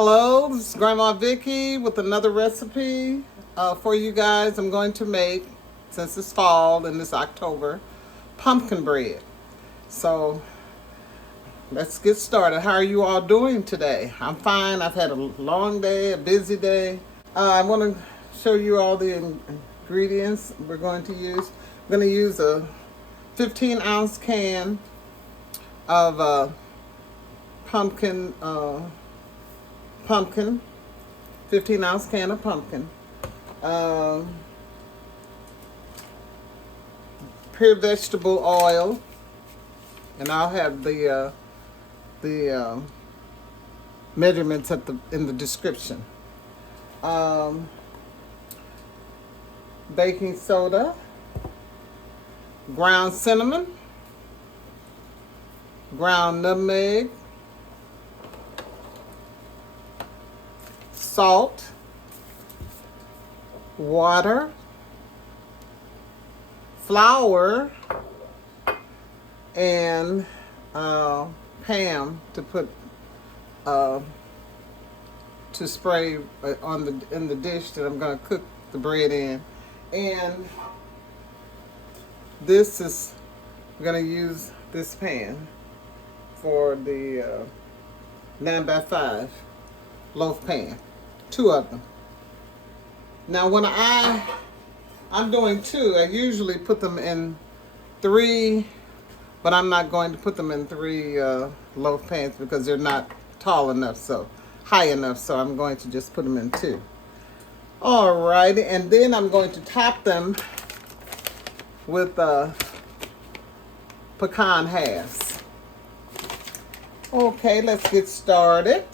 Hello, this is Grandma Vickie with another recipe for you guys. I'm going to make, since it's fall and it's October, pumpkin bread. So let's get started. How are you all doing today? I'm fine. I've had a long day, a busy day. I want to show you all the ingredients we're going to use. I'm going to use a 15-ounce can of pumpkin, 15-ounce can of pumpkin. Pure vegetable oil, and I'll have the measurements in the description. Baking soda, ground cinnamon, ground nutmeg, salt, water, flour, and Pam to put to spray in the dish that I'm going to cook the bread in. And this is, I'm going to use this pan for the 9x5 loaf pan, 2 of them. Now when I'm doing 2, I usually put them in 3, but I'm not going to put them in 3 loaf pans because they're not tall enough, so high enough, so I'm going to just put them in 2. Alrighty, and then I'm going to top them with pecan halves. Okay, let's get started.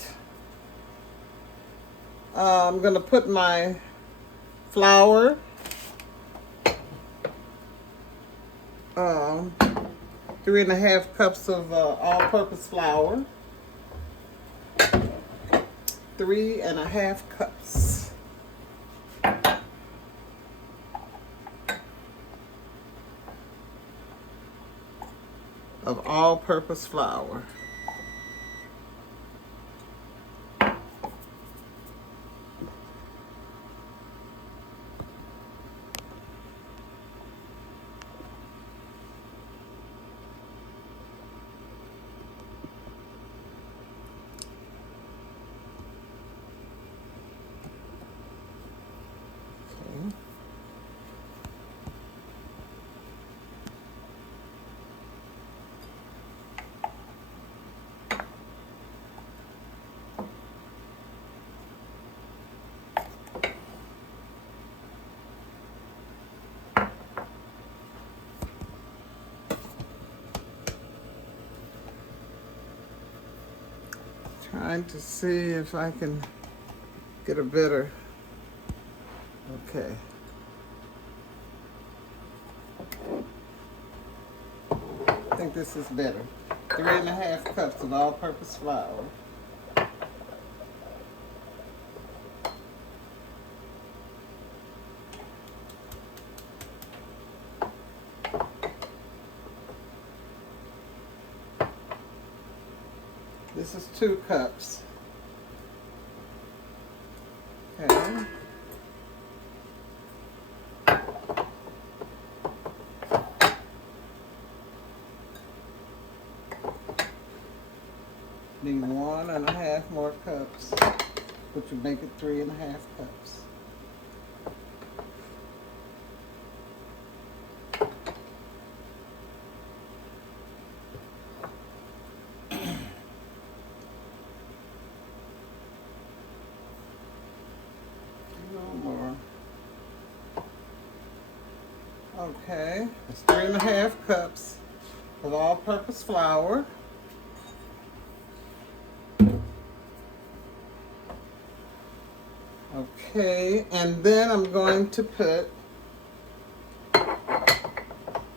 I'm going to put my flour, 3.5 cups of all-purpose flour, 3.5 cups. Of all-purpose flour. Trying to see if I can get a better, okay. I think this is better. 3.5 cups of all-purpose flour. This is 2 cups. Okay. Need 1.5 more cups, which would make it 3.5 cups. Okay, it's 3.5 cups of all-purpose flour. Okay, and then I'm going to put,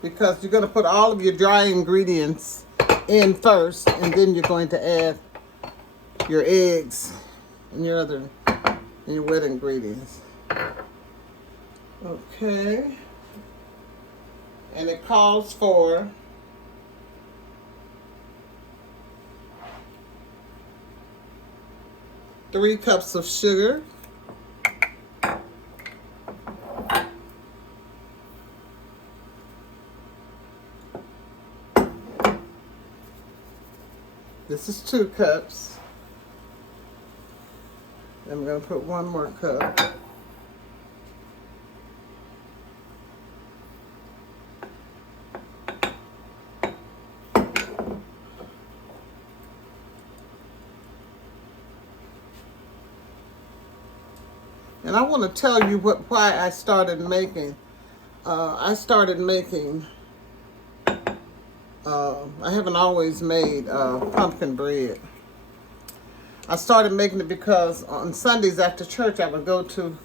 because you're going to put all of your dry ingredients in first, and then you're going to add your eggs and your wet ingredients. Okay. And it calls for 3 cups of sugar. This is 2 cups. I'm going to put 1 more cup. And I want to tell you why I started making. I haven't always made pumpkin bread. I started making it because on Sundays after church, I would go to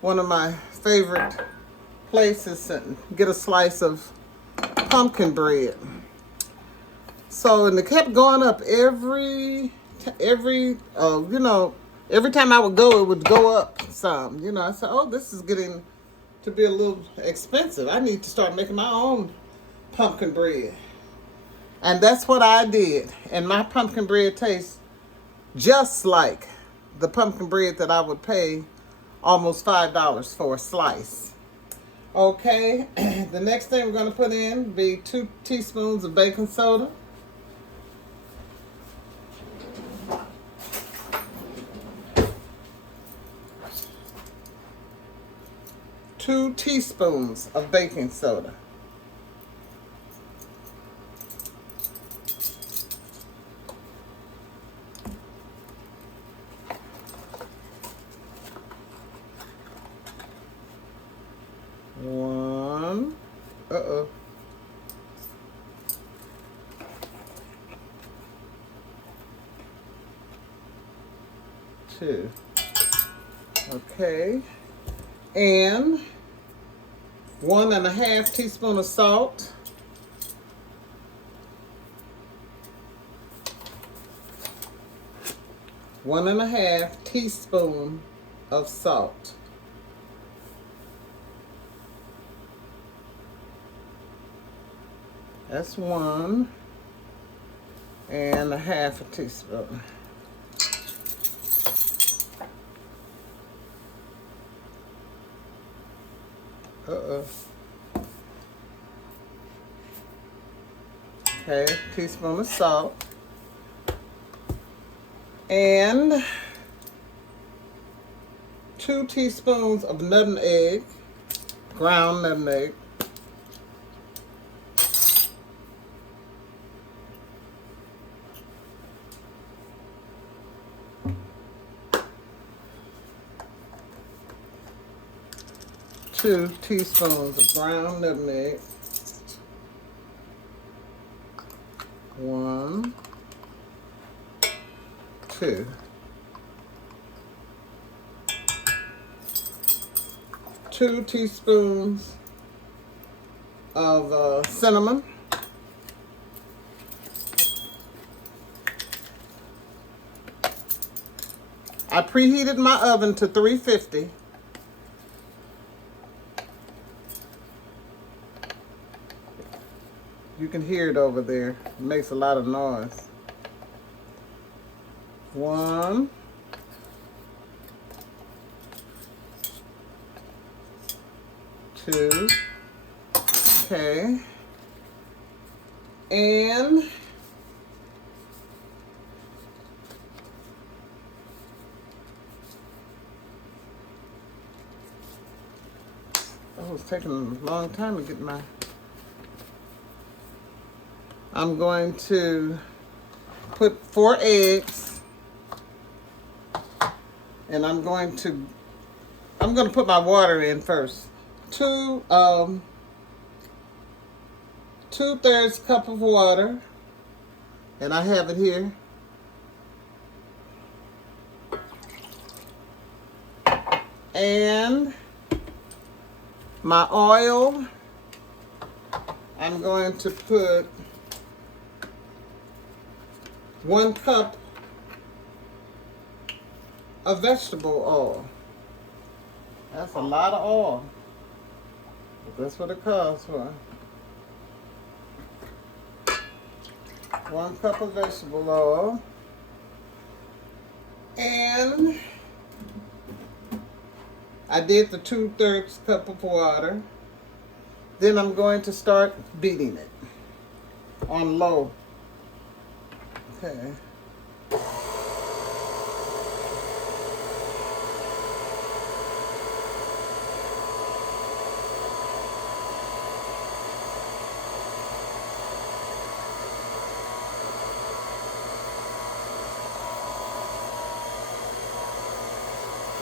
one of my favorite places and get a slice of pumpkin bread. So, and it kept going up every time I would go, it would go up some. You know, I said, oh, this is getting to be a little expensive. I need to start making my own pumpkin bread. And that's what I did. And my pumpkin bread tastes just like the pumpkin bread that I would pay almost $5 for a slice. Okay, the next thing we're going to put in will be 2 teaspoons of baking soda. Two teaspoons of baking soda. One. Two. Okay. And 1.5 teaspoons of salt. One and a half teaspoon of salt. That's 1.5 teaspoon. Okay, teaspoon of salt. And 2 teaspoons of nutmeg, ground nutmeg. Two teaspoons of ground nutmeg. 1, 2. 2 teaspoons of cinnamon. I preheated my oven to 350. You can hear it over there. It makes a lot of noise. 1, 2. Okay. And oh, it's taking a long time to get my. I'm going to put 4 eggs, and I'm going to put my water in first. 2/3 cup of water, and I have it here. And my oil, I'm going to put 1 cup of vegetable oil. That's a lot of oil. But that's what it calls for. 1 cup of vegetable oil. And I did the 2/3 cup of water. Then I'm going to start beating it on low. Okay.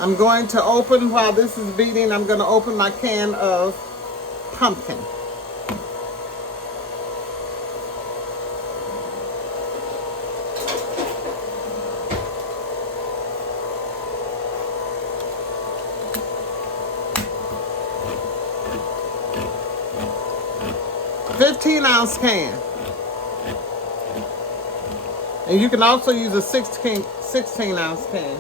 I'm going to open, while this is beating, I'm going to open my can of pumpkin. A 15-ounce can. And you can also use a 16-ounce can.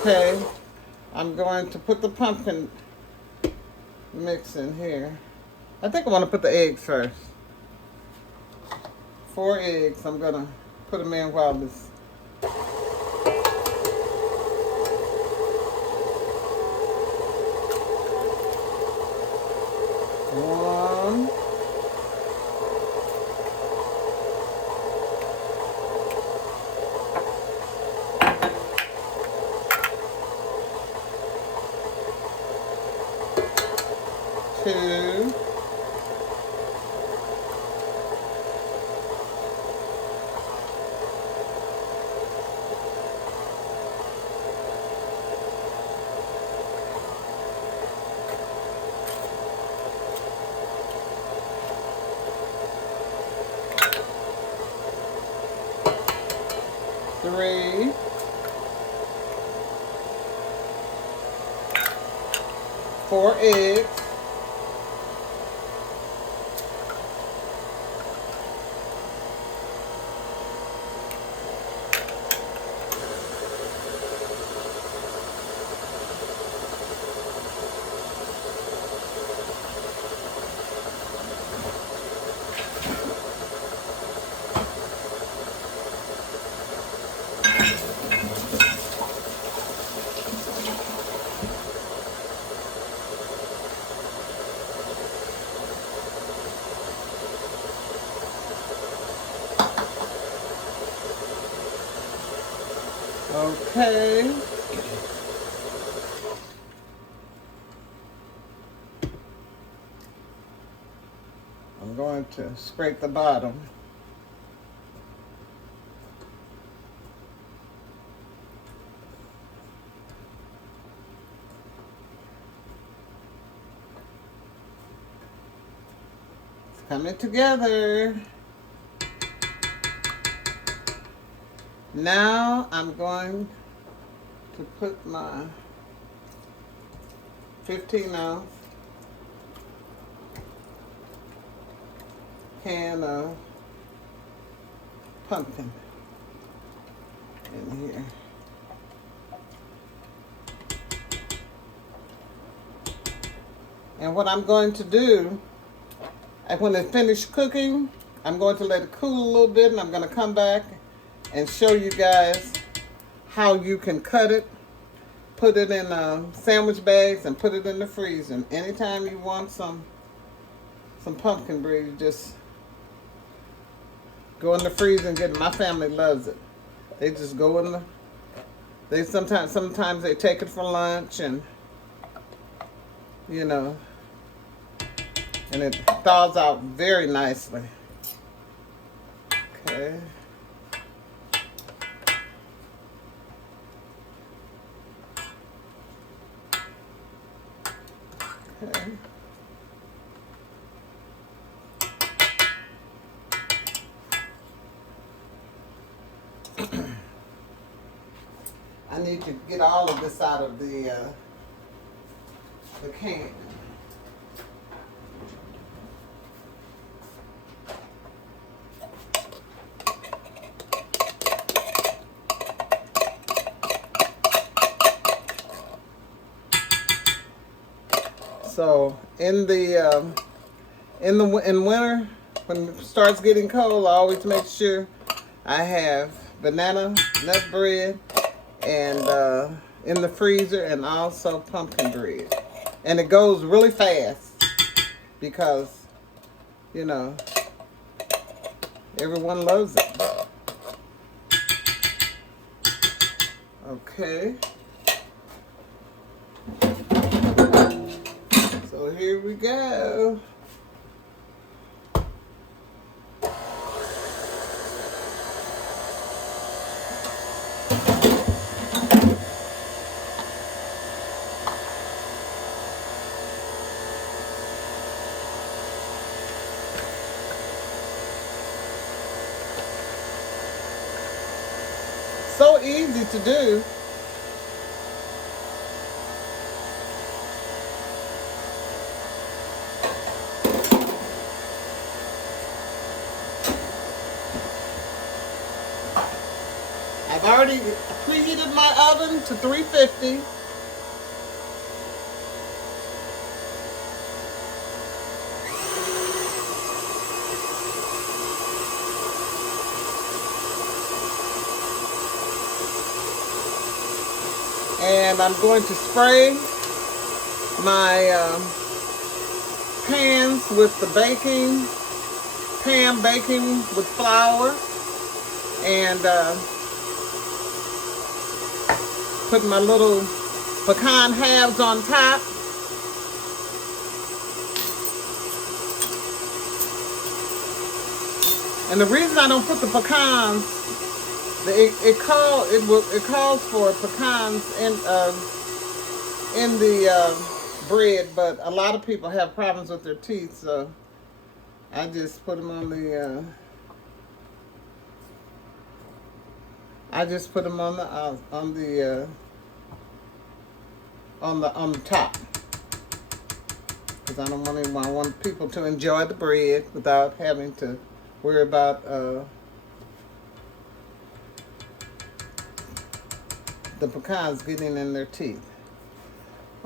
Okay, I'm going to put the pumpkin mix in here. I think I want to put the eggs first. 4 eggs. I'm going to put them in while this. One. Two. Three. 4 eggs. Okay. I'm going to scrape the bottom. It's coming together. Now I'm going to put my 15-ounce can of pumpkin in here. And what I'm going to do, when it finished cooking, I'm going to let it cool a little bit, and I'm going to come back and show you guys how you can cut it, put it in sandwich bags, and put it in the freezer. And anytime you want some pumpkin bread, you just go in the freezer and get it. My family loves it. They just go in the. They sometimes they take it for lunch, and you know, and it thaws out very nicely. Okay. Okay. I need to get all of this out of the can. So in winter, when it starts getting cold, I always make sure I have banana nut bread and in the freezer, and also pumpkin bread. And it goes really fast because, you know, everyone loves it. Okay. So here we go. So easy to do. I've already preheated my oven to 350. And I'm going to spray my pans with the pan baking with flour, and put my little pecan halves on top. And the reason I don't put the pecans, it calls for pecans in the bread, but a lot of people have problems with their teeth, so I just put them on the on the top, because I want people to enjoy the bread without having to worry about the pecans getting in their teeth.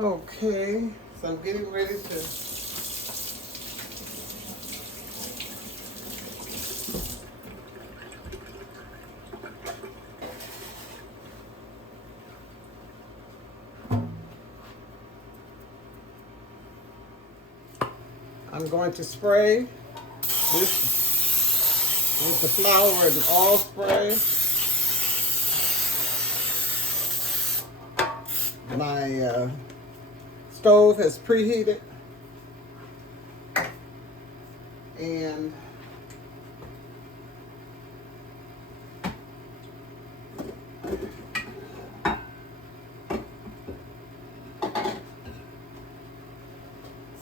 Okay, so I'm getting ready to I'm going to spray this with the flour and oil spray. My stove has preheated, and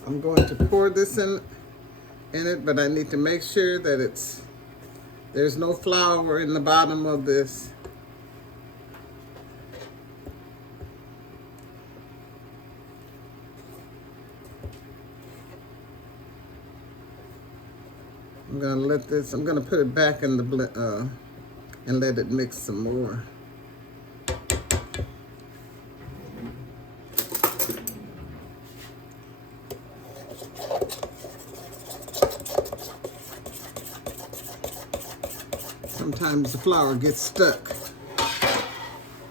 I'm going to pour this in it, but I need to make sure that there's no flour in the bottom of this. I'm gonna put it back in the blend and let it mix some more. Sometimes the flour gets stuck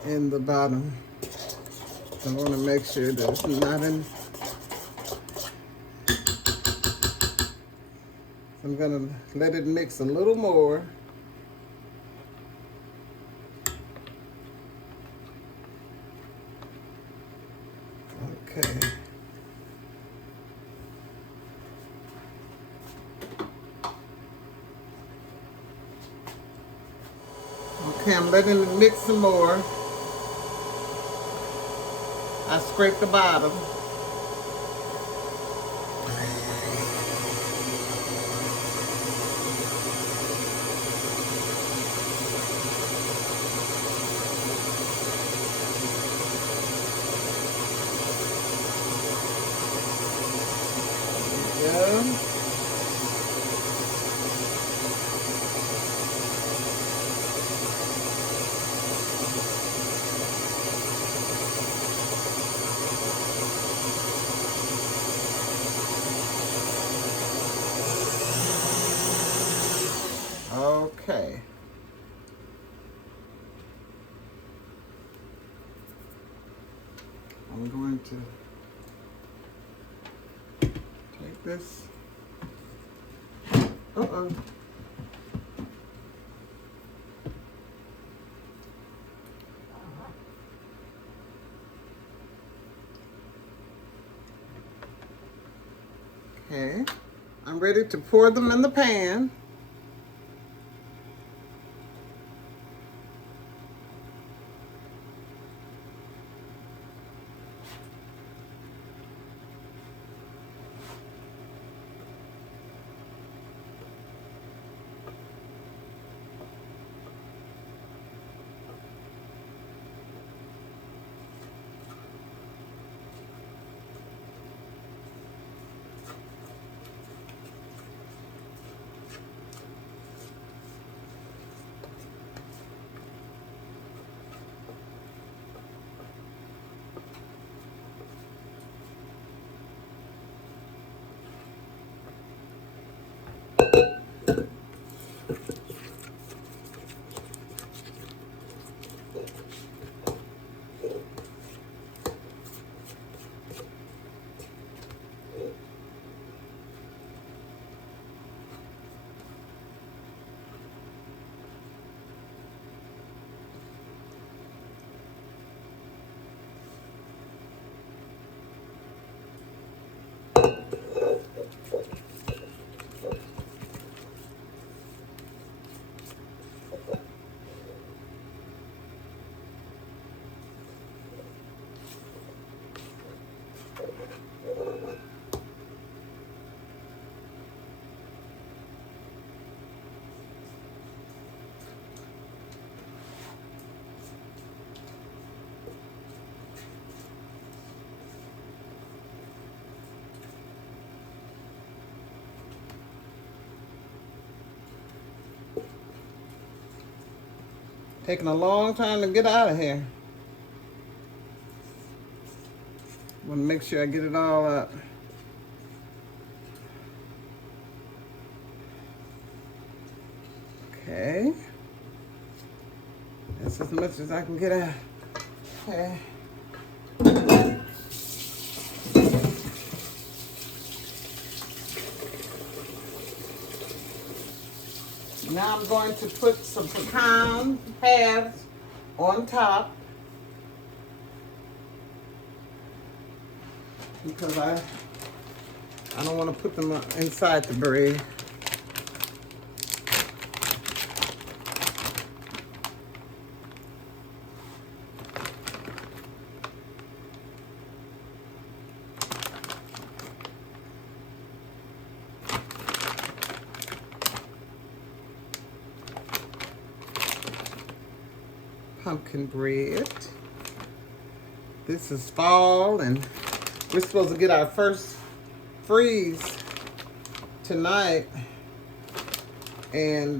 in the bottom. I want to make sure that it's not in. I'm going to let it mix a little more. Okay. Okay, I'm letting it mix some more. I scrape the bottom. go. Okay. I'm going to take this. Uh-oh. Okay. I'm ready to pour them in the pan. Taking a long time to get out of here. Want to make sure I get it all up. Okay. That's as much as I can get out. Okay. Now I'm going to put some pecan halves on top because I don't want to put them inside the bread. Pumpkin bread. This is fall and we're supposed to get our first freeze tonight, and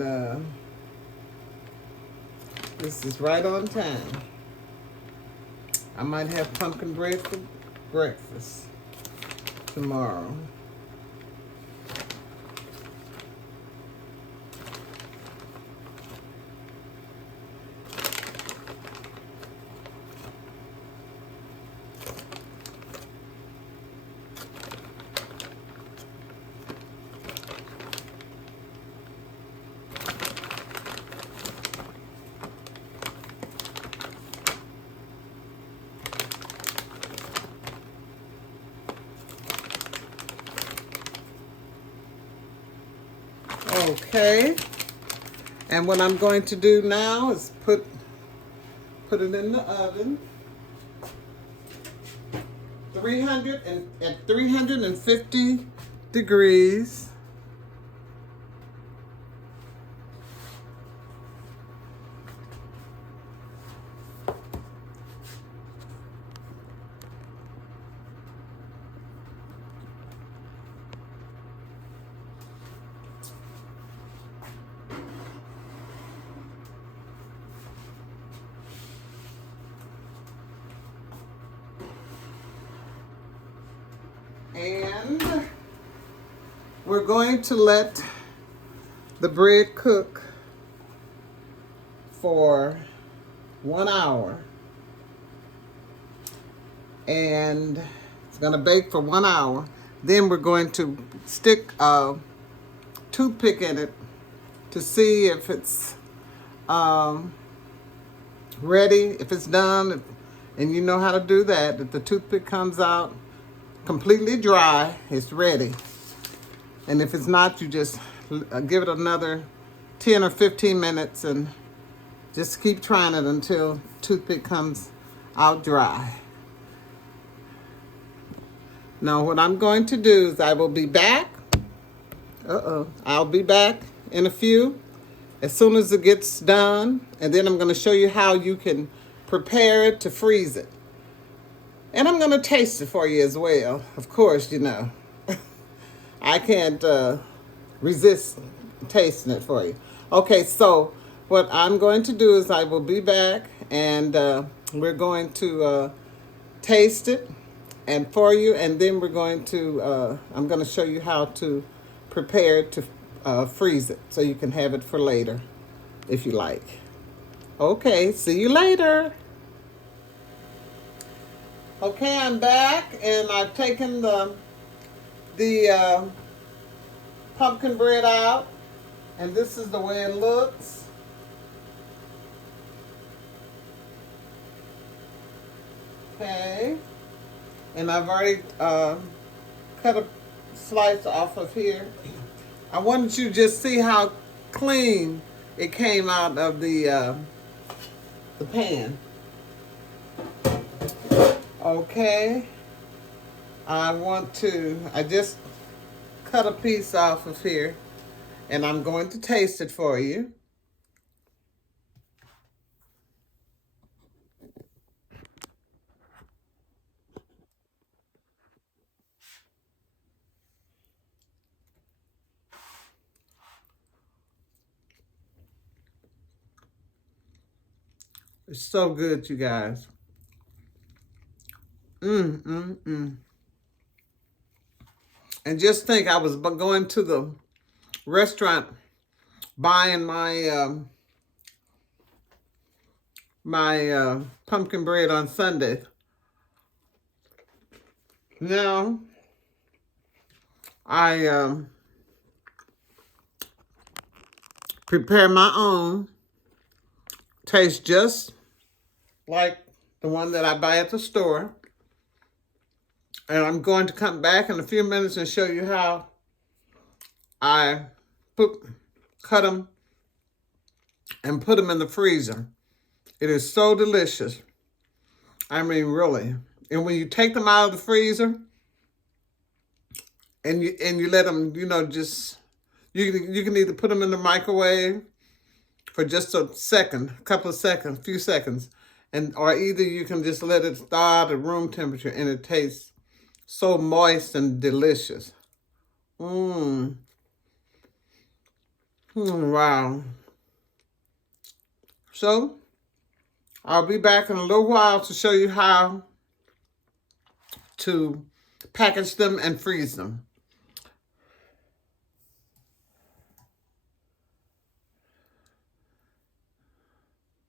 this is right on time. I might have pumpkin bread for breakfast tomorrow. Okay, and what I'm going to do now is put it in the oven, at 350 degrees. And we're going to let the bread cook for 1 hour. And it's going to bake for 1 hour. Then we're going to stick a toothpick in it to see if it's ready, if it's done. And you know how to do that. If the toothpick comes out completely dry, it's ready. And if it's not, you just give it another 10 or 15 minutes and just keep trying it until toothpick comes out dry. Now what I'm going to do is I will be back. I'll be back in a few as soon as it gets done. And then I'm going to show you how you can prepare it to freeze it. And I'm going to taste it for you as well. Of course, you know. I can't resist tasting it for you. Okay, so what I'm going to do is I will be back and we're going to taste it and for you, and then we're going to, I'm going to show you how to prepare it to freeze it so you can have it for later if you like. Okay, see you later. Okay, I'm back and I've taken the pumpkin bread out, and this is the way it looks. Okay, and I've already cut a slice off of here. I wanted you to just see how clean it came out of the pan. Okay, I just cut a piece off of here, and I'm going to taste it for you. It's so good, you guys. And just think, I was going to the restaurant buying my pumpkin bread on Sunday. Now I prepare my own. Tastes just like the one that I buy at the store. And I'm going to come back in a few minutes and show you how I cut them and put them in the freezer. It is so delicious. I mean, really. And when you take them out of the freezer and you let them, you know, just you can either put them in the microwave for just a second, a couple of seconds, few seconds, or either you can just let it thaw at room temperature, and it tastes so moist and delicious. Wow. So I'll be back in a little while to show you how to package them and freeze them.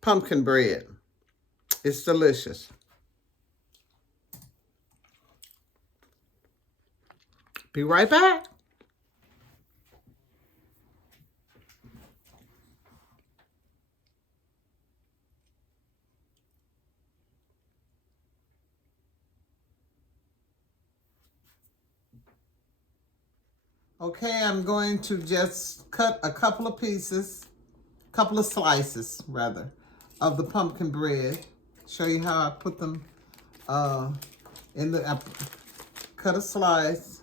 Pumpkin bread. It's delicious. Be right back. Okay, I'm going to just cut a couple of slices rather, of the pumpkin bread. Show you how I put them I cut a slice,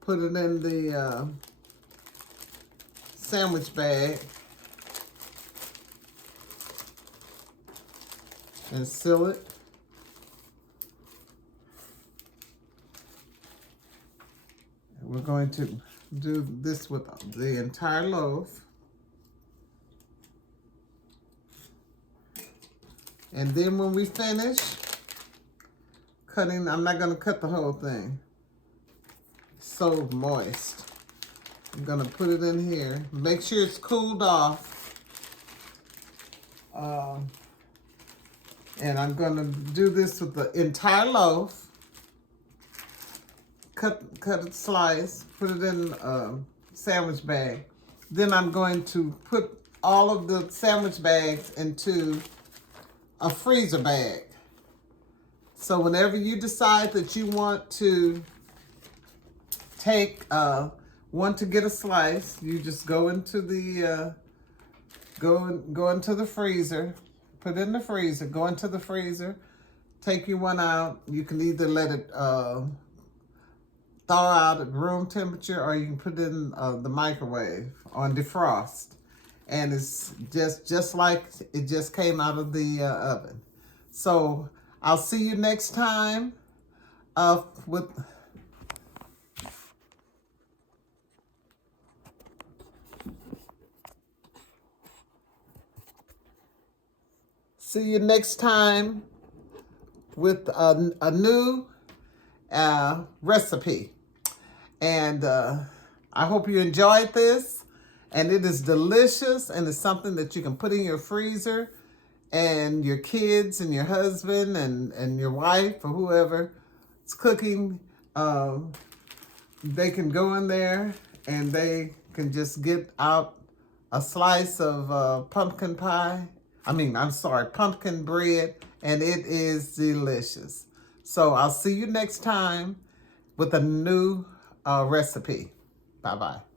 put it in the sandwich bag, and seal it. We're going to do this with the entire loaf. And then when we finish cutting, I'm not going to cut the whole thing. so moist. I'm gonna put it in here. Make sure it's cooled off. And I'm gonna do this with the entire loaf. Cut it, slice, put it in a sandwich bag. Then I'm going to put all of the sandwich bags into a freezer bag. So whenever you decide that you want to want to get a slice, you just go into the go into the freezer, put it in the freezer, go into the freezer, take you one out. You can either let it thaw out at room temperature, or you can put it in the microwave on defrost, and it's just like it just came out of the oven. So I'll see you next time with a new recipe. And I hope you enjoyed this. And it is delicious, and it's something that you can put in your freezer, and your kids and your husband and your wife or whoever is cooking, they can go in there and they can just get out a slice of pumpkin bread, and it is delicious. So I'll see you next time with a new recipe. Bye-bye.